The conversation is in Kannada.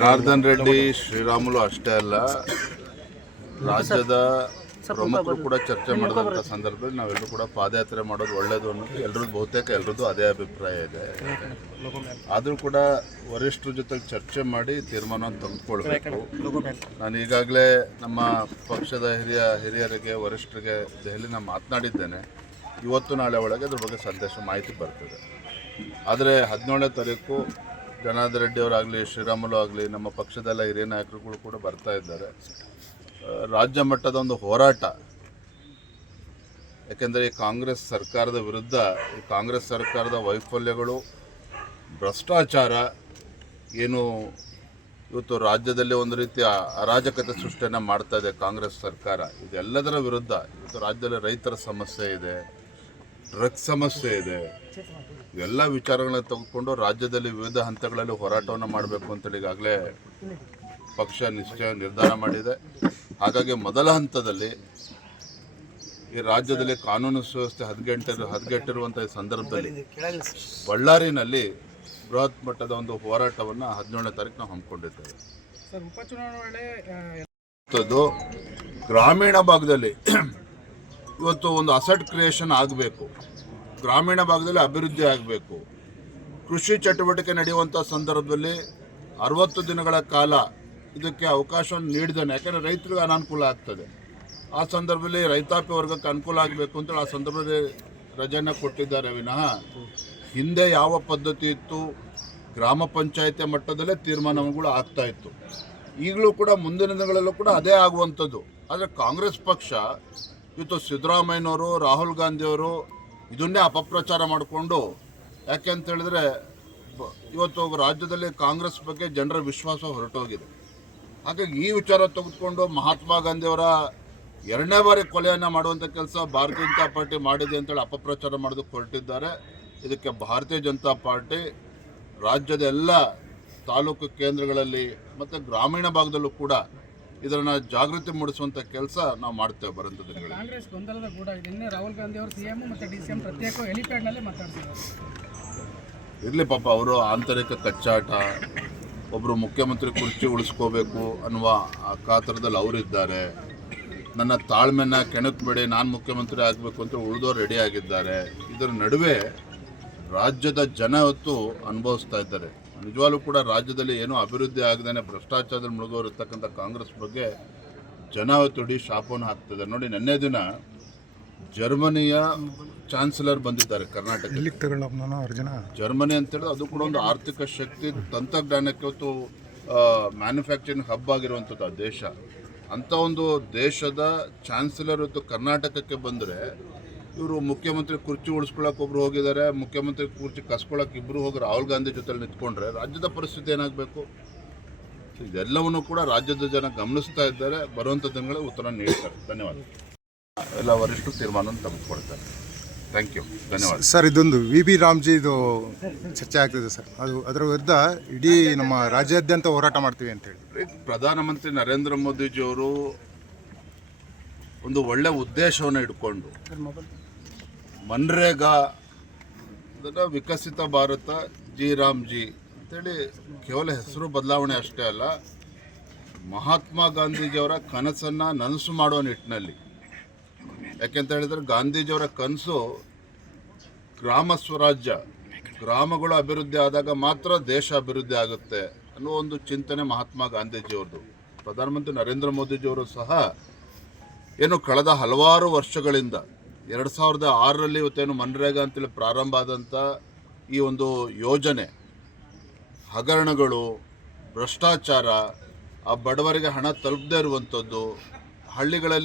ಜನಾರ್ದನ್ ರೆಡ್ಡಿ ಶ್ರೀರಾಮುಲು ಅಷ್ಟೇ ಅಲ್ಲ, ರಾಜ್ಯದ ಪ್ರಮುಖರು ಕೂಡ ಚರ್ಚೆ ಮಾಡಿದಂಥ ಸಂದರ್ಭದಲ್ಲಿ ನಾವೆಲ್ಲರೂ ಕೂಡ ಪಾದಯಾತ್ರೆ ಮಾಡೋದು ಒಳ್ಳೆಯದು ಅನ್ನೋದು ಬಹುತೇಕ ಎಲ್ಲರದ್ದು ಅದೇ ಅಭಿಪ್ರಾಯ ಇದೆ. ಆದರೂ ಕೂಡ ವರಿಷ್ಠರ ಜೊತೆ ಚರ್ಚೆ ಮಾಡಿ ತೀರ್ಮಾನವನ್ನು ತೆಗೆದುಕೊಳ್ಬೇಕು. ನಾನು ಈಗಾಗಲೇ ನಮ್ಮ ಪಕ್ಷದ ಹಿರಿಯರಿಗೆ ವರಿಷ್ಠರಿಗೆ ದೆಹಲಿನ ಮಾತನಾಡಿದ್ದೇನೆ. ಇವತ್ತು ನಾಳೆ ಒಳಗೆ ಅದ್ರ ಬಗ್ಗೆ ಸಂದೇಶ ಮಾಹಿತಿ ಬರ್ತದೆ. ಆದರೆ 17ನೇ ತಾರೀಕು ಜನಾರ್ದನ್ ರೆಡ್ಡಿ ಅವರಾಗಲಿ, ಶ್ರೀರಾಮುಲು ಆಗಲಿ, ನಮ್ಮ ಪಕ್ಷದೆಲ್ಲ ಹಿರಿಯ ನಾಯಕರುಗಳು ಕೂಡ ಬರ್ತಾ ಇದ್ದಾರೆ. ರಾಜ್ಯ ಮಟ್ಟದ ಒಂದು ಹೋರಾಟ, ಯಾಕೆಂದರೆ ಈ ಕಾಂಗ್ರೆಸ್ ಸರ್ಕಾರದ ವಿರುದ್ಧ, ಈ ಕಾಂಗ್ರೆಸ್ ಸರ್ಕಾರದ ವೈಫಲ್ಯಗಳು, ಭ್ರಷ್ಟಾಚಾರ ಏನು ಇವತ್ತು ರಾಜ್ಯದಲ್ಲಿ ಒಂದು ರೀತಿಯ ಅರಾಜಕತೆ ಸೃಷ್ಟಿಯನ್ನು ಮಾಡ್ತಾ ಇದೆ ಕಾಂಗ್ರೆಸ್ ಸರ್ಕಾರ. ಇದೆಲ್ಲದರ ವಿರುದ್ಧ ಇವತ್ತು ರಾಜ್ಯದಲ್ಲಿ ರೈತರ ಸಮಸ್ಯೆ ಇದೆ, ಡ್ರಗ್ಸ್ ಸಮಸ್ಯೆ ಇದೆ. ಇವೆಲ್ಲ ವಿಚಾರಗಳನ್ನ ತೆಗೆದುಕೊಂಡು ರಾಜ್ಯದಲ್ಲಿ ವಿವಿಧ ಹಂತಗಳಲ್ಲಿ ಹೋರಾಟವನ್ನು ಮಾಡಬೇಕು ಅಂತೇಳಿ ಈಗಾಗಲೇ ಪಕ್ಷ ನಿರ್ಧಾರ ಮಾಡಿದೆ. ಹಾಗಾಗಿ ಮೊದಲ ಹಂತದಲ್ಲಿ ಈ ರಾಜ್ಯದಲ್ಲಿ ಕಾನೂನು ಸುವ್ಯವಸ್ಥೆ ಹದಗೆಟ್ಟಿರುವಂಥ ಈ ಸಂದರ್ಭದಲ್ಲಿ ಬಳ್ಳಾರಿನಲ್ಲಿ ಬೃಹತ್ ಮಟ್ಟದ ಒಂದು ಹೋರಾಟವನ್ನು 17ನೇ ತಾರೀಕು ನಾವು ಹಮ್ಮಿಕೊಂಡಿದ್ದೇವೆ. ಗ್ರಾಮೀಣ ಭಾಗದಲ್ಲಿ ಇವತ್ತು ಒಂದು ಅಸೆಟ್ ಕ್ರಿಯೇಷನ್ ಆಗಬೇಕು, ಗ್ರಾಮೀಣ ಭಾಗದಲ್ಲಿ ಅಭಿವೃದ್ಧಿ ಆಗಬೇಕು. ಕೃಷಿ ಚಟುವಟಿಕೆ ನಡೆಯುವಂಥ ಸಂದರ್ಭದಲ್ಲಿ 60 ದಿನಗಳ ಕಾಲ ಇದಕ್ಕೆ ಅವಕಾಶವನ್ನು ನೀಡಿದ್ದಾನೆ. ಯಾಕೆಂದರೆ ರೈತರಿಗೆ ಅನಾನುಕೂಲ ಆಗ್ತದೆ. ಆ ಸಂದರ್ಭದಲ್ಲಿ ರೈತಾಪಿ ವರ್ಗಕ್ಕೆ ಅನುಕೂಲ ಆಗಬೇಕು ಅಂತೇಳಿ ಆ ಸಂದರ್ಭದಲ್ಲಿ ರಜೆಯನ್ನು ಕೊಟ್ಟಿದ್ದಾರೆ ವಿನಃ ಹಿಂದೆ ಯಾವ ಪದ್ಧತಿ ಇತ್ತು, ಗ್ರಾಮ ಪಂಚಾಯತಿ ಮಟ್ಟದಲ್ಲೇ ತೀರ್ಮಾನಗಳು ಆಗ್ತಾ ಇತ್ತು. ಈಗಲೂ ಕೂಡ ಮುಂದಿನ ದಿನಗಳಲ್ಲೂ ಕೂಡ ಅದೇ ಆಗುವಂಥದ್ದು. ಆದರೆ ಕಾಂಗ್ರೆಸ್ ಪಕ್ಷ ಇವತ್ತು ಸಿದ್ದರಾಮಯ್ಯನವರು, ರಾಹುಲ್ ಗಾಂಧಿಯವರು ಇದನ್ನೇ ಅಪಪ್ರಚಾರ ಮಾಡಿಕೊಂಡು, ಯಾಕೆ ಅಂತ ಹೇಳಿದ್ರೆ ಇವತ್ತು ರಾಜ್ಯದಲ್ಲಿ ಕಾಂಗ್ರೆಸ್ ಬಗ್ಗೆ ಜನರ ವಿಶ್ವಾಸ ಹೊರಟೋಗಿದೆ. ಹಾಗಾಗಿ ಈ ವಿಚಾರ ತೆಗೆದುಕೊಂಡು ಮಹಾತ್ಮ ಗಾಂಧಿಯವರ 2ನೇ ಬಾರಿ ಕೊಲೆಯನ್ನು ಮಾಡುವಂಥ ಕೆಲಸ ಭಾರತೀಯ ಜನತಾ ಪಾರ್ಟಿ ಮಾಡಿದೆ ಅಂತೇಳಿ ಅಪಪ್ರಚಾರ ಮಾಡೋದಕ್ಕೆ ಹೊರಟಿದ್ದಾರೆ. ಇದಕ್ಕೆ ಭಾರತೀಯ ಜನತಾ ಪಾರ್ಟಿ ರಾಜ್ಯದ ಎಲ್ಲ ತಾಲೂಕು ಕೇಂದ್ರಗಳಲ್ಲಿ ಮತ್ತು ಗ್ರಾಮೀಣ ಭಾಗದಲ್ಲೂ ಕೂಡ ಇದನ್ನು ಜಾಗೃತಿ ಮೂಡಿಸುವಂಥ ಕೆಲಸ ನಾವು ಮಾಡ್ತೇವೆ ಬರುವಂಥ ದಿನಗಳಲ್ಲಿ. ಕಾಂಗ್ರೆಸ್ ಗೊಂದಲದ ಗೂಡ ಇದೆ. ರಾಹುಲ್ ಗಾಂಧಿ ಅವರು ಸಿಎಂ ಮತ್ತು ಡಿಸಿಎಂ ಪ್ರತ್ಯೇಕ ಹೆಲಿಪ್ಯಾಡ್ನಲ್ಲೇ ಮಾತಾಡ್ತಿದ್ದಾರೆ. ಇರಲಿ ಪಾಪ, ಅವರು ಆಂತರಿಕ ಕಚ್ಚಾಟ, ಒಬ್ಬರು ಮುಖ್ಯಮಂತ್ರಿ ಕುರ್ಚಿ ಉಳಿಸ್ಕೋಬೇಕು ಅನ್ನುವ ಆ ಕಾತರದಲ್ಲಿ ಅವರಿದ್ದಾರೆ. ನನ್ನ ತಾಳ್ಮೆನ ಕೆಣಕಬೇಡಿ, ನಾನು ಮುಖ್ಯಮಂತ್ರಿ ಆಗಬೇಕು ಅಂತ ಉಳಿದವರು ರೆಡಿ ಆಗಿದ್ದಾರೆ. ಇದರ ನಡುವೆ ರಾಜ್ಯದ ಜನ ಹೊತ್ತು ಅನುಭವಿಸ್ತಾ ಇದ್ದಾರೆ. ನಿಜವಾಗ್ಲೂ ಕೂಡ ರಾಜ್ಯದಲ್ಲಿ ಏನೂ ಅಭಿವೃದ್ಧಿ ಆಗದೇನೆ ಭ್ರಷ್ಟಾಚಾರದಲ್ಲಿ ಮುಳುಗೋರಿರ್ತಕ್ಕಂಥ ಕಾಂಗ್ರೆಸ್ ಬಗ್ಗೆ ಜನ ಹೊತ್ತು ಇಡೀ ಶಾಪವನ್ನು ಹಾಕ್ತಿದ್ದಾರೆ. ನೋಡಿ, ನಿನ್ನೆ ದಿನ ಜರ್ಮನಿಯ ಚಾನ್ಸಲರ್ ಬಂದಿದ್ದಾರೆ ಕರ್ನಾಟಕ. ಜರ್ಮನಿ ಅಂತೇಳಿದ್ರೆ ಅದು ಕೂಡ ಒಂದು ಆರ್ಥಿಕ ಶಕ್ತಿ, ತಂತ್ರಜ್ಞಾನಕ್ಕೆ ಹೊತ್ತು ಮ್ಯಾನುಫ್ಯಾಕ್ಚರಿಂಗ್ ಹಬ್ ಆಗಿರುವಂಥದ್ದು ಆ ದೇಶ. ಅಂಥ ಒಂದು ದೇಶದ ಚಾನ್ಸಲರ್ ಹೊತ್ತು ಕರ್ನಾಟಕಕ್ಕೆ ಬಂದರೆ ಇವರು ಮುಖ್ಯಮಂತ್ರಿ ಕುರ್ಚಿ ಉಳಿಸ್ಕೊಳ್ಳೋಕೆ ಒಬ್ರು ಹೋಗಿದ್ದಾರೆ, ಮುಖ್ಯಮಂತ್ರಿ ಕುರ್ಚಿ ಕಸ್ಕೊಳ್ಳೋಕೆ ಇಬ್ಬರು ಹೋಗಿ ರಾಹುಲ್ ಗಾಂಧಿ ಜೊತೆಲಿ ನಿಂತ್ಕೊಂಡ್ರೆ ರಾಜ್ಯದ ಪರಿಸ್ಥಿತಿ ಏನಾಗಬೇಕು? ಇದೆಲ್ಲವನ್ನೂ ಕೂಡ ರಾಜ್ಯದ ಜನ ಗಮನಿಸ್ತಾ ಇದ್ದಾರೆ. ಬರುವಂಥ ದಿನಗಳಲ್ಲಿ ಉತ್ತರ ನೀಡ್ತಾರೆ. ಧನ್ಯವಾದ. ಎಲ್ಲ ವರಿಷ್ಠರು ತೀರ್ಮಾನವನ್ನು ತೆಗೆದುಕೊಳ್ತಾರೆ. ಥ್ಯಾಂಕ್ ಯು, ಧನ್ಯವಾದ. ಸರ್, ಇದೊಂದು ವಿ ರಾಮ್ಜಿ ಇದು ಚರ್ಚೆ ಆಗ್ತಿದೆ ಸರ್. ಅದರ ವಿರುದ್ಧ ಇಡೀ ನಮ್ಮ ರಾಜ್ಯಾದ್ಯಂತ ಹೋರಾಟ ಮಾಡ್ತೀವಿ ಅಂತೇಳಿ ಪ್ರಧಾನಮಂತ್ರಿ ನರೇಂದ್ರ ಮೋದಿಜಿಯವರು ಒಂದು ಒಳ್ಳೆ ಉದ್ದೇಶವನ್ನು ಇಟ್ಕೊಂಡು ಮನ್ರೇಗಾ ಅದನ್ನು ವಿಕಸಿತ ಭಾರತ ರಾಮ್ಜಿ ಅಂತೇಳಿ ಕೇವಲ ಹೆಸರು ಬದಲಾವಣೆ ಅಷ್ಟೇ ಅಲ್ಲ, ಮಹಾತ್ಮ ಗಾಂಧೀಜಿಯವರ ಕನಸನ್ನು ನನಸು ಮಾಡುವ ನಿಟ್ಟಿನಲ್ಲಿ. ಯಾಕೆಂತ ಹೇಳಿದ್ರೆ ಗಾಂಧೀಜಿಯವರ ಕನಸು ಗ್ರಾಮ ಸ್ವರಾಜ್ಯ, ಗ್ರಾಮಗಳು ಅಭಿವೃದ್ಧಿ ಆದಾಗ ಮಾತ್ರ ದೇಶ ಅಭಿವೃದ್ಧಿ ಆಗುತ್ತೆ ಅನ್ನೋ ಒಂದು ಚಿಂತನೆ ಮಹಾತ್ಮ ಗಾಂಧೀಜಿಯವ್ರದ್ದು. ಪ್ರಧಾನಮಂತ್ರಿ ನರೇಂದ್ರ ಮೋದಿಜಿಯವರು ಸಹ ಏನು ಕಳೆದ ಹಲವಾರು ವರ್ಷಗಳಿಂದ 2006ರಲ್ಲಿ ಇವತ್ತೇನು ಮನ್ರೇಗಾ ಅಂತೇಳಿ ಪ್ರಾರಂಭ ಆದಂಥ ಈ ಒಂದು ಯೋಜನೆ ಹಗರಣಗಳು, ಭ್ರಷ್ಟಾಚಾರ, ಆ ಬಡವರಿಗೆ ಹಣ ತಲುಪದೇ ಇರುವಂಥದ್ದು, ಹಳ್ಳಿಗಳಲ್ಲಿ